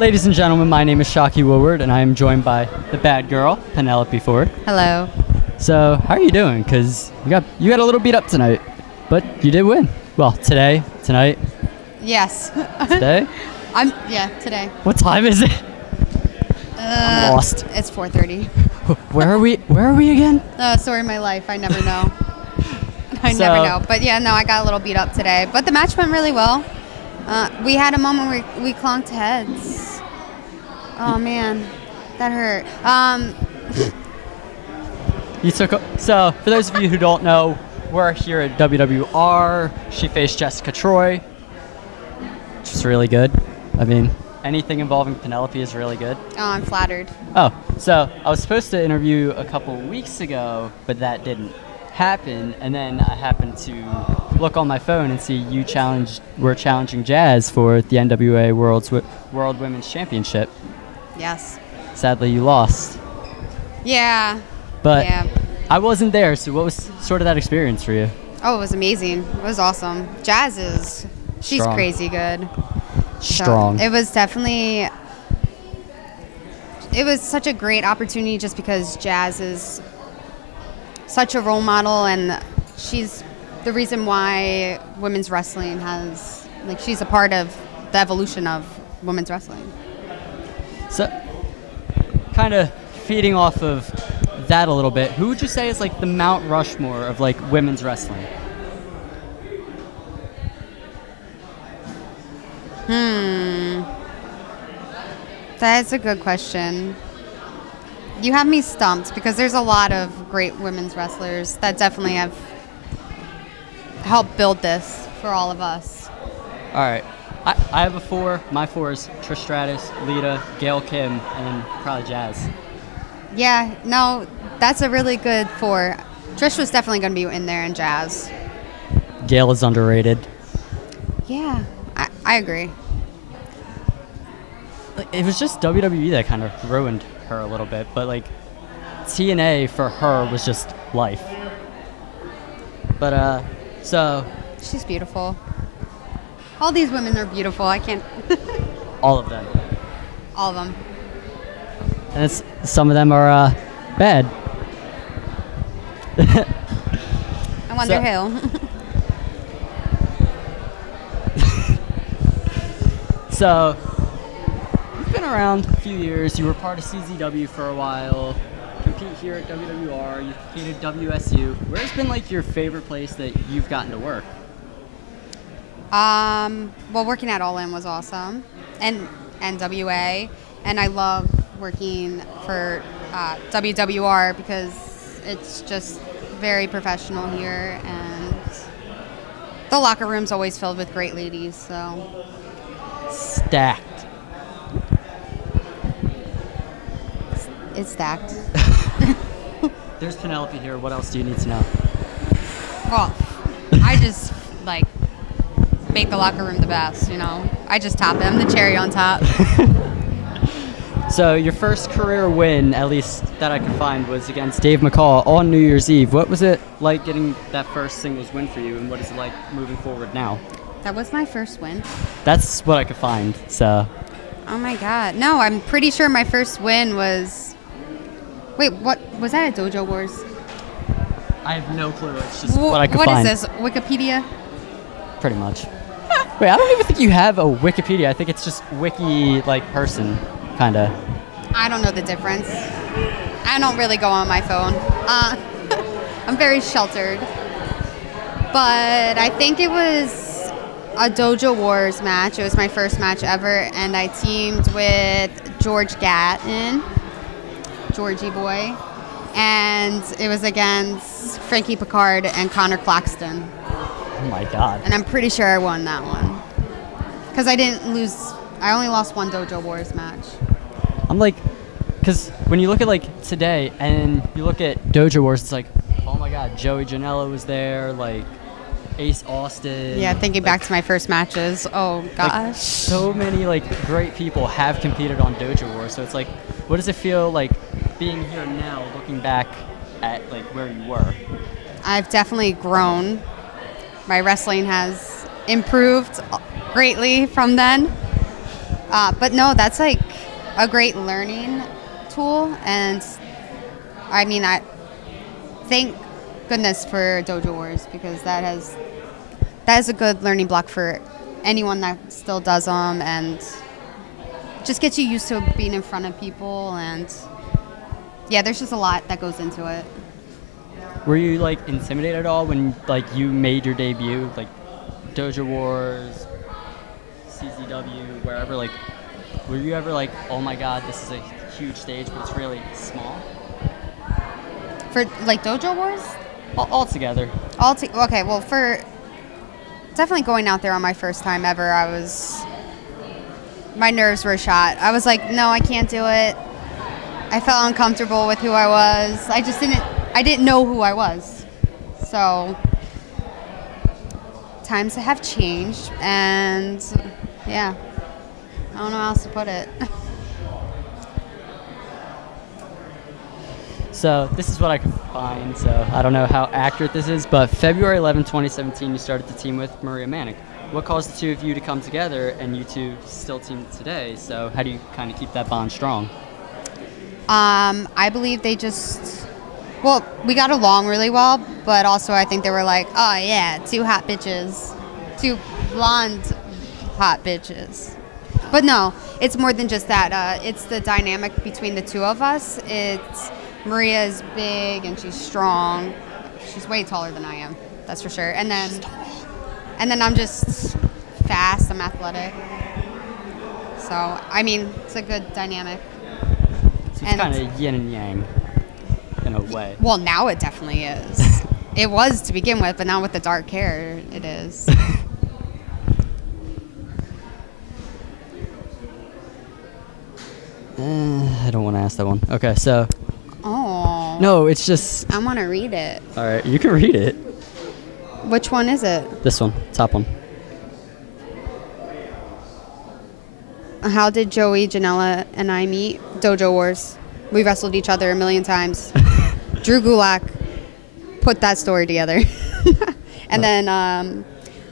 Ladies and gentlemen, my name is Shocky Woodward, and I am joined by the bad girl, Penelope Ford. Hello. So, how are you doing? Because you got a little beat up tonight, but you did win. Well, tonight. Yes. Today? Today. What time is it? I'm lost. It's 4:30. Where are we again? Story of my life. I never know. I never know. But yeah, no, I got a little beat up today. But the match went really well. We had a moment where we clonked heads. Oh man, that hurt. So, for those of you who don't know, we're here at WWR. She faced Jessica Troy, which is really good. I mean, anything involving Penelope is really good. Oh, I'm flattered. Oh, so I was supposed to interview a couple weeks ago, but that didn't happen. And then I happened to look on my phone and see you were challenging Jazz for the NWA World Women's Championship. Yes. Sadly, you lost. Yeah. But yeah. I wasn't there, so what was sort of that experience for you? Oh, it was amazing. It was awesome. She's Strong. Crazy good. Strong. So it was such a great opportunity just because Jazz is such a role model, and she's the reason why women's wrestling she's a part of the evolution of women's wrestling. So, kind of feeding off of that a little bit, who would you say is like the Mount Rushmore of like women's wrestling? That's a good question. You have me stumped because there's a lot of great women's wrestlers that definitely have helped build this for all of us. All right. I have a 4. My 4 is Trish Stratus, Lita, Gail Kim, and then probably Jazz. Yeah, no, that's a really good 4. Trish was definitely going to be in there, and Jazz. Gail is underrated. Yeah, I agree. It was just WWE that kind of ruined her a little bit, but like TNA for her was just life. But so she's beautiful. All these women are beautiful. I can't. All of them. All of them. And some of them are bad. I wonder who. So, you've been around a few years. You were part of CZW for a while. Compete here at WWR. You competed at WSU. Where's been like your favorite place that you've gotten to work? Well, working at All In was awesome, and NWA, and I love working for WWR because it's just very professional here, and the locker room's always filled with great ladies. So stacked. It's stacked. There's Penelope here. What else do you need to know? Well, I just make the locker room the best, you know. I just top it. I'm the cherry on top. So your first career win, at least that I could find, was against Dave McCall on New Year's Eve. What was it like getting that first singles win for you, and what is it like moving forward now? That was my first win. That's what I could find, so. Oh my God. No, I'm pretty sure my first win was... Wait, what? Was that at Dojo Wars? I have no clue. It's just what I could find. What is this, Wikipedia? Pretty much. Wait, I don't even think you have a Wikipedia. I think it's just wiki, like, person, kind of. I don't know the difference. I don't really go on my phone. I'm very sheltered. But I think it was a Dojo Wars match. It was my first match ever, and I teamed with George Gatton, Georgie boy, and it was against Frankie Picard and Connor Claxton. Oh my God. And I'm pretty sure I won that one. Because I didn't lose, I only lost one Dojo Wars match. I'm like, because when you look at like today and you look at Dojo Wars, it's like, oh my God, Joey Janela was there, like Ace Austin. Yeah, thinking back to my first matches. Oh gosh. Like, so many like great people have competed on Dojo Wars. So it's like, what does it feel like being here now, looking back at like where you were? I've definitely grown. My wrestling has improved greatly from then. But no, that's like a great learning tool, and I mean, I thank goodness for Dojo Wars, because that is a good learning block for anyone that still does them, and just gets you used to being in front of people, and yeah, there's just a lot that goes into it. Were you like intimidated at all when like you made your debut, like Dojo Wars, CZW, wherever? Like, were you ever like, oh my God, this is a huge stage, but it's really small? For like Dojo Wars? All together. Okay, well, for definitely going out there on my first time ever, my nerves were shot. I was like, no, I can't do it. I felt uncomfortable with who I was. I didn't know who I was. So times have changed, and yeah, I don't know how else to put it. So this is what I could find, so I don't know how accurate this is, but February 11, 2017, you started the team with Maria Manick. What caused the two of you to come together, and you two still team today, so how do you kind of keep that bond strong? I believe we got along really well, but also I think they were like, oh yeah, two hot bitches, two blonde hot bitches. But no, it's more than just that. It's the dynamic between the two of us. Maria is big and she's strong. She's way taller than I am, that's for sure. And then I'm just fast, I'm athletic. So, I mean, it's a good dynamic. So it's kind of yin and yang in a way. Well, now it definitely is. It was to begin with, but now with the dark hair, it is. I don't want to ask that one. Okay, so. Oh. No, it's just. I want to read it. All right, you can read it. Which one is it? This one, top one. How did Joey, Janela, and I meet? Dojo Wars. We wrestled each other a million times. Drew Gulak put that story together. And then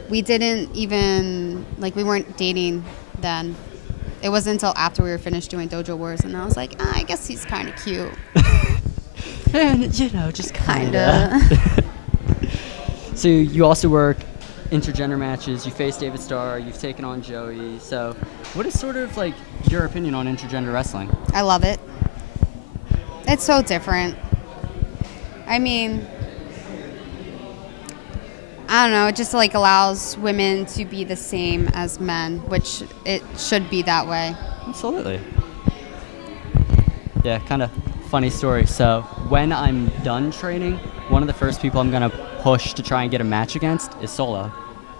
we didn't even, we weren't dating then. It wasn't until after we were finished doing Dojo Wars, and I was like, I guess he's kind of cute. And, just kind of. So you also work intergender matches. You face David Starr. You've taken on Joey. So what is sort of your opinion on intergender wrestling? I love it. It's so different. I mean, I don't know. It just allows women to be the same as men, which it should be that way. Absolutely. Yeah, kind of funny story. So when I'm done training, one of the first people I'm going to push to try and get a match against is Solo.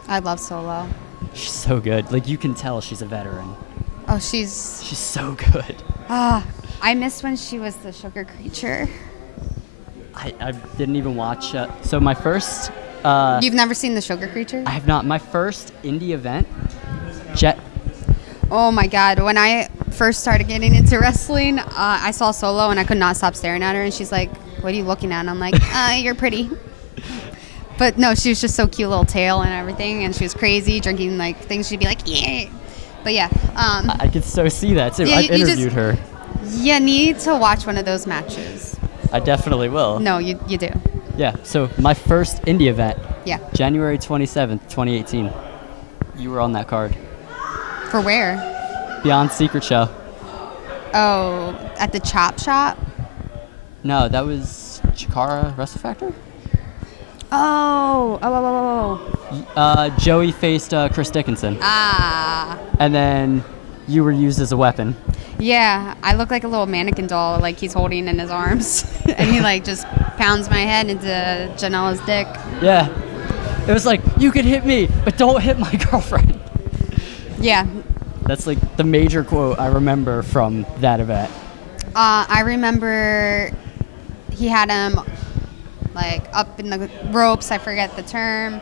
I love Solo. She's so good. You can tell she's a veteran. Oh, she's so good. I miss when she was the sugar creature. I didn't even watch. So my first... You've never seen the sugar creature? I have not. My first indie event, Jet. Oh my God. When I first started getting into wrestling, I saw Solo and I could not stop staring at her, and she's like, what are you looking at? And I'm like, you're pretty. But no, she was just so cute, little tail and everything, and she was crazy, drinking things. She'd be like, yeah. But yeah. I could so see that too. Yeah, I've interviewed her. You need to watch one of those matches. I definitely will. No, you do. Yeah, so my first indie event, yeah, January 27th, 2018. You were on that card. For where? Beyond Secret Show. Oh, at the Chop Shop? No, that was Chikara Wrestle Factor? Oh. Joey faced Chris Dickinson. Ah. And then you were used as a weapon. Yeah, I look like a little mannequin doll, he's holding in his arms. And he, just pounds my head into Janela's dick. Yeah. It was you could hit me, but don't hit my girlfriend. Yeah. That's, the major quote I remember from that event. I remember he had him, up in the ropes. I forget the term.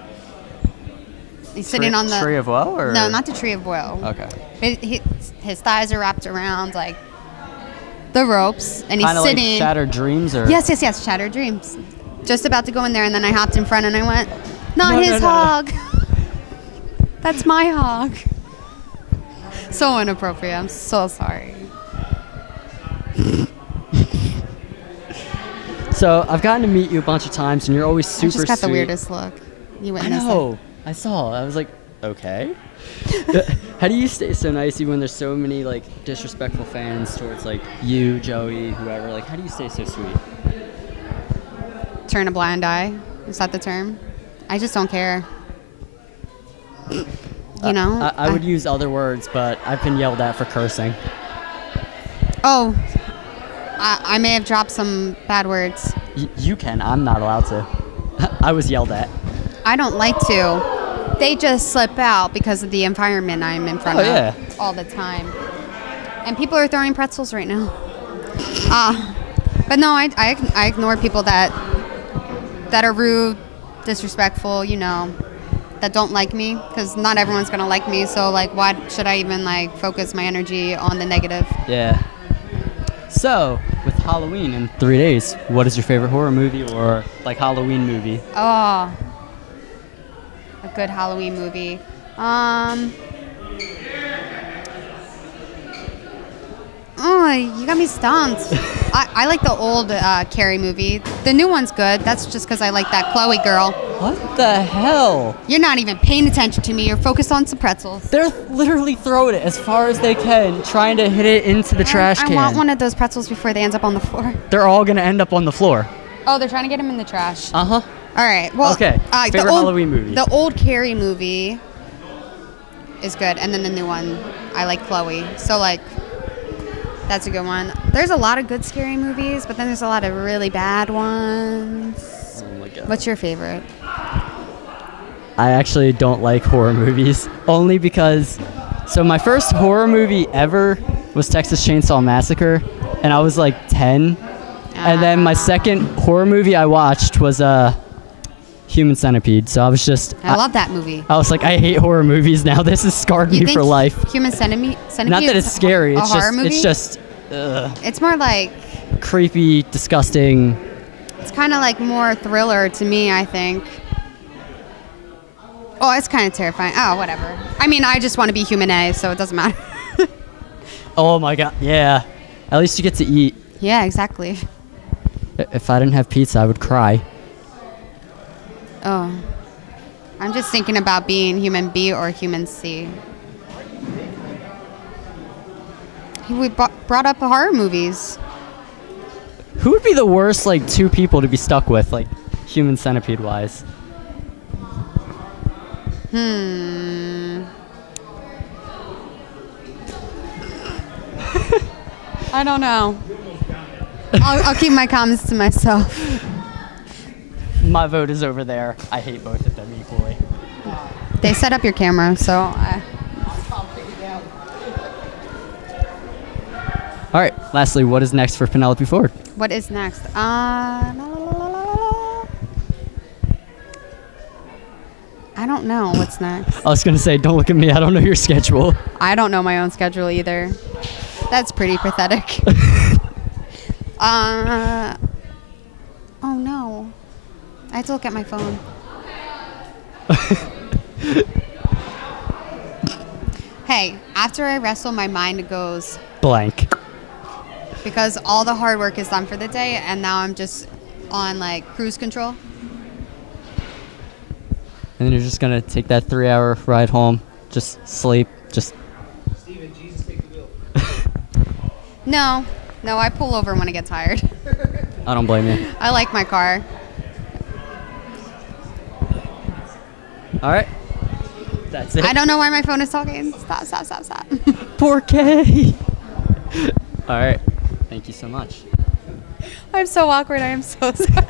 He's sitting on the... Tree of Woe? Or? No, not the Tree of Woe. Okay. His thighs are wrapped around, the ropes, and he's kinda sitting... Like Shattered Dreams? Or? Yes, Shattered Dreams. Just about to go in there, and then I hopped in front, and I went, not his hog. That's my hog. So inappropriate. I'm so sorry. So I've gotten to meet you a bunch of times, and you're always super I just got sweet. the weirdest look. You I witnessed know. I saw. I was like, okay. How do you stay so nice even when there's so many like disrespectful fans towards like you, Joey, whoever? Like, how do you stay so sweet? Turn a blind eye. Is that the term? I just don't care. You know? I would use other words, but I've been yelled at for cursing. Oh, I may have dropped some bad words. You can. I'm not allowed to. I was yelled at. I don't like to. They just slip out because of the environment I'm in front of all the time. And people are throwing pretzels right now. But no, I ignore people that are rude, disrespectful, you know, that don't like me, because not everyone's going to like me. So, like, why should I even, like, focus my energy on the negative? Yeah. So, with Halloween in 3 days, what is your favorite horror movie or, like, Halloween movie? Oh, a good Halloween movie. Oh, you got me stumped. I like the old Carrie movie. The new one's good. That's just because I like that Chloe girl. What the hell? You're not even paying attention to me. You're focused on some pretzels. They're literally throwing it as far as they can, trying to hit it into the trash can. I want one of those pretzels before they end up on the floor. They're all going to end up on the floor. Oh, they're trying to get them in the trash. Uh-huh. All right. Well, okay. Favorite Halloween movie? The old Carrie movie is good. And then the new one, I like Chloe. So, like, that's a good one. There's a lot of good scary movies, but then there's a lot of really bad ones. Oh, my God. What's your favorite? I actually don't like horror movies, only because... So my first horror movie ever was Texas Chainsaw Massacre, and I was like 10. And then my second horror movie I watched was Human Centipede. So I was just... I love that movie. I was like, I hate horror movies now. This has scarred me for life. Human Centipede? Not that it's scary. It's horror movie? It's just... It's more like... creepy, disgusting. It's kind of like more thriller to me, I think. Oh, it's kind of terrifying. Oh, whatever. I mean, I just want to be human A, so it doesn't matter. Oh, my God. Yeah. At least you get to eat. Yeah, exactly. If I didn't have pizza, I would cry. Oh. I'm just thinking about being human B or human C. We brought up horror movies. Who would be the worst, like, two people to be stuck with, like, Human Centipede-wise? I don't know. I'll keep my comments to myself. My vote is over there. I hate both of them equally. They set up your camera, so... All right. Lastly, what is next for Penelope Ford? What is next? I don't know what's next. I was going to say, don't look at me. I don't know your schedule. I don't know my own schedule either. That's pretty pathetic. Oh, no. I have to look at my phone. Hey, after I wrestle, my mind goes... blank. Because all the hard work is done for the day, and now I'm just on, like, cruise control. And then you're just going to take that 3-hour ride home, just sleep, just... Steven, Jesus, take the wheel. No, I pull over when I get tired. I don't blame you. I like my car. All right. That's it. I don't know why my phone is talking. Stop. Poor Kay. All right. Thank you so much. I'm so awkward. I am so sorry.